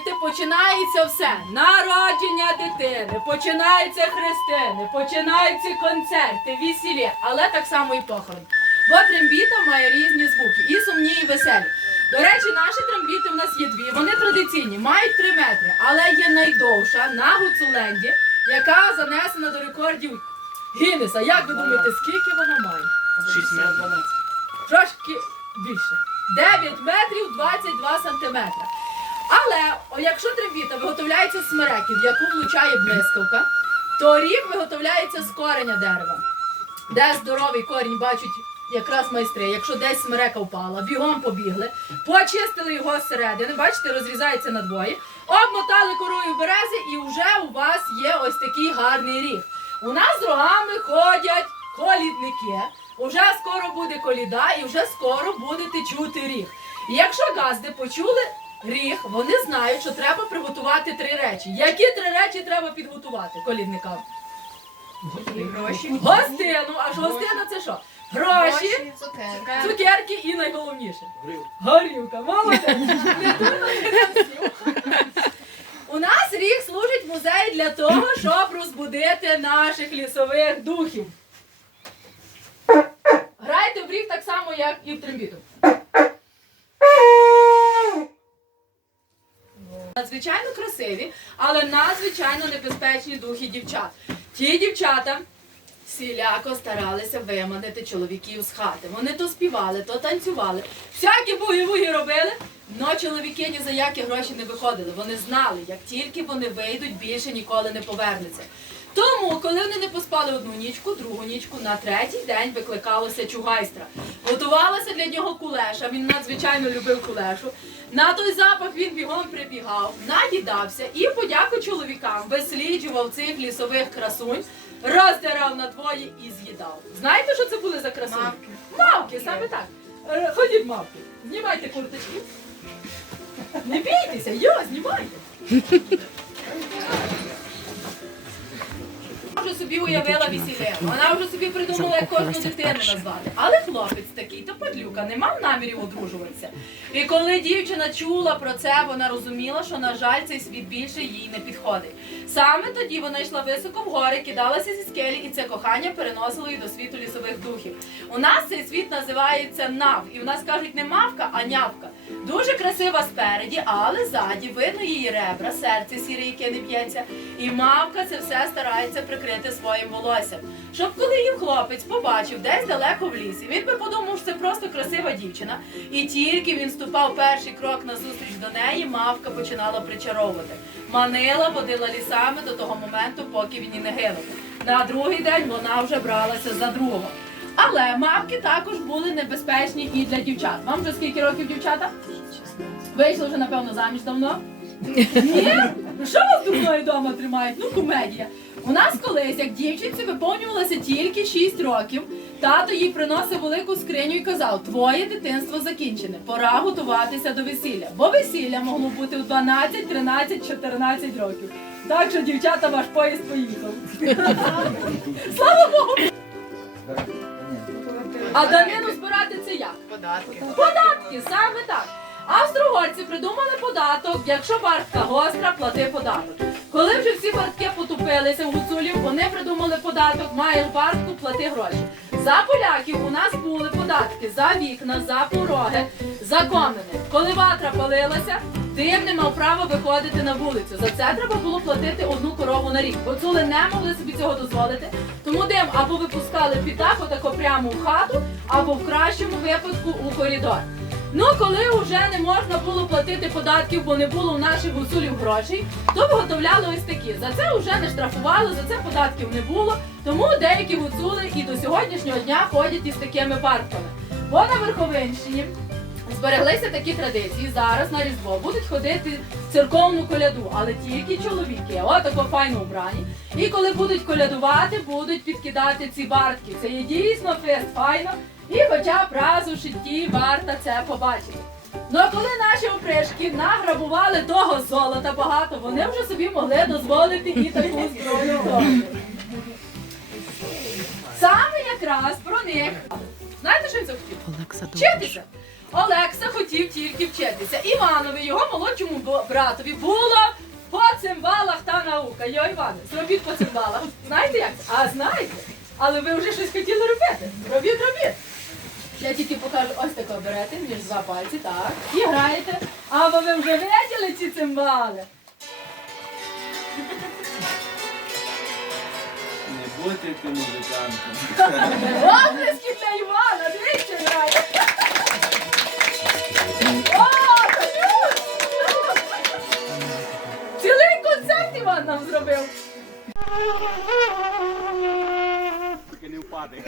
починається все. Народження дитини, починаються хрестини, починаються концерти, весілля, але так само і похорон. Бо трембіта має різні звуки, і сумні, і веселі. До речі, наші трембіти в нас є дві. Вони традиційні, мають 3 метри, але є найдовша на Гуцуленді, яка занесена до рекордів Гіннеса. Як ви думаєте, скільки вона має? 6 метрів. Трошки більше. 9 метрів 22 сантиметра. Але якщо трембіта виготовляється з смереки, в яку влучає блискавка, то ріг виготовляється з кореня дерева. Де здоровий корінь бачать якраз майстри. Якщо десь смерека впала, бігом побігли, почистили його зсередини, бачите, розрізається на двоє, обмотали корою берези, і вже у вас є ось такий гарний ріг. У нас з рогами ходять колідники. Уже скоро буде коліда і вже скоро будете чути ріг. І якщо газди почули ріг, вони знають, що треба приготувати три речі. Які три речі треба підготувати колідникам? Гроші. Гостину. А ж гостина це що? Гроші, Цукерка. цукерки і найголовніше. Горілка, молодець. Не не. У нас рік служить музей для того, щоб розбудити наших лісових духів. Грайте в рік так само, як і в трембіту. Надзвичайно красиві, але надзвичайно небезпечні духи дівчат. Ті дівчата всіляко старалися виманити чоловіків з хати. Вони то співали, то танцювали, всякі буги-вуги робили. Но чоловіки ні за які гроші не виходили. Вони знали, як тільки вони вийдуть, більше ніколи не повернуться. Тому, коли вони не поспали одну нічку, другу нічку, на третій день викликалося чугайстра. Готувалася для нього кулеша. Він надзвичайно любив кулешу. На той запах він бігом прибігав, наїдався і, подяку чоловікам, висліджував цих лісових красунь, роздирав на двоє і з'їдав. Знаєте, що це були за красуні? Мавки. Мавки, саме так. Е, Ходіть, мавки. Знімайте курточки. Не бійтеся, йо, знімайте. Вже собі уявила весілля. Вона вже собі придумала, як кожну дитину назвати. Але хлопець такий, то падлюка, не мав намірів одружуватися. І коли дівчина чула про це, вона розуміла, що, на жаль, цей світ більше їй не підходить. Саме тоді вона йшла високо в гори, кидалася зі скелі, і це кохання переносило її до світу лісових духів. У нас цей світ називається нав, і в нас кажуть не мавка, а нявка. Дуже красива спереді, але ззаді видно її ребра, серце сіре, яке не б'ється. І мавка це все старається прикрити своїм волоссям. Щоб коли її хлопець побачив десь далеко в лісі, він би подумав, що це просто красива дівчина. І тільки він ступав перший крок назустріч до неї, мавка починала причаровувати. Манила, водила лісами до того моменту, поки він і не гинув. На другий день вона вже бралася за другого. Але мавки також були небезпечні і для дівчат. Вам вже скільки років дівчата? Вийшли вже, напевно, заміж давно? Ні? Ну що вас дурною вдома тримають? Ну, комедія. У нас колись, як дівчинці виповнювалося тільки 6 років, тато їй приносив велику скриню і казав: Твоє дитинство закінчене, пора готуватися до весілля. Бо весілля могло бути у 12, 13, 14 років. Так що, дівчата, ваш поїзд поїхав. Слава Богу! А данину збирати це як? Податки. Податки, саме так. Австро-угорці придумали податок, якщо бартка гостра, плати податок. Коли вже всі бартки потупилися в гуцулів, вони придумали податок, маєш бартку, плати гроші. За поляків у нас були податки за вікна, за пороги, за комини. Коли ватра палилася, дим не мав права виходити на вулицю. За це треба було платити одну корову на рік. Гуцули не могли собі цього дозволити. Тому дим або випускали під дах, отако прямо в хату, або в кращому випадку у коридор. Ну, коли вже не можна було платити податків, бо не було у наших гуцулів грошей, то виготовляли ось такі. За це вже не штрафували, за це податків не було. Тому деякі гуцули і до сьогоднішнього дня ходять із такими парками. Бо на Верховинщині збереглися такі традиції. Зараз на Різдво будуть ходити в церковну коляду, але тільки чоловіки, отако файно вбрані. І коли будуть колядувати, будуть підкидати ці бартки. Це є дійсно фест файно. І хоча б раз у житті варто це побачити. Ну а коли наші опришки награбували того золота багато, вони вже собі могли дозволити і таку зброю. Саме якраз про них. Знаєте, що він захотів? Вчитися. Олекса хотів тільки вчитися. Іванові, його молодшому братові, було по цимбалах та наука. Йо, Іване, зробіть по цимбалах. Знаєте як? А знаєте. Але ви вже щось хотіли робити. Робіть, робіть. Я тільки покажу, ось тако берете між два пальці, так, і граєте. Або ви вже виділи ці цимбали. Не будьте ти музикантом. Оплески для Івана, дивіться, грає. Цілий концерт Іван нам зробив. Тільки не впади.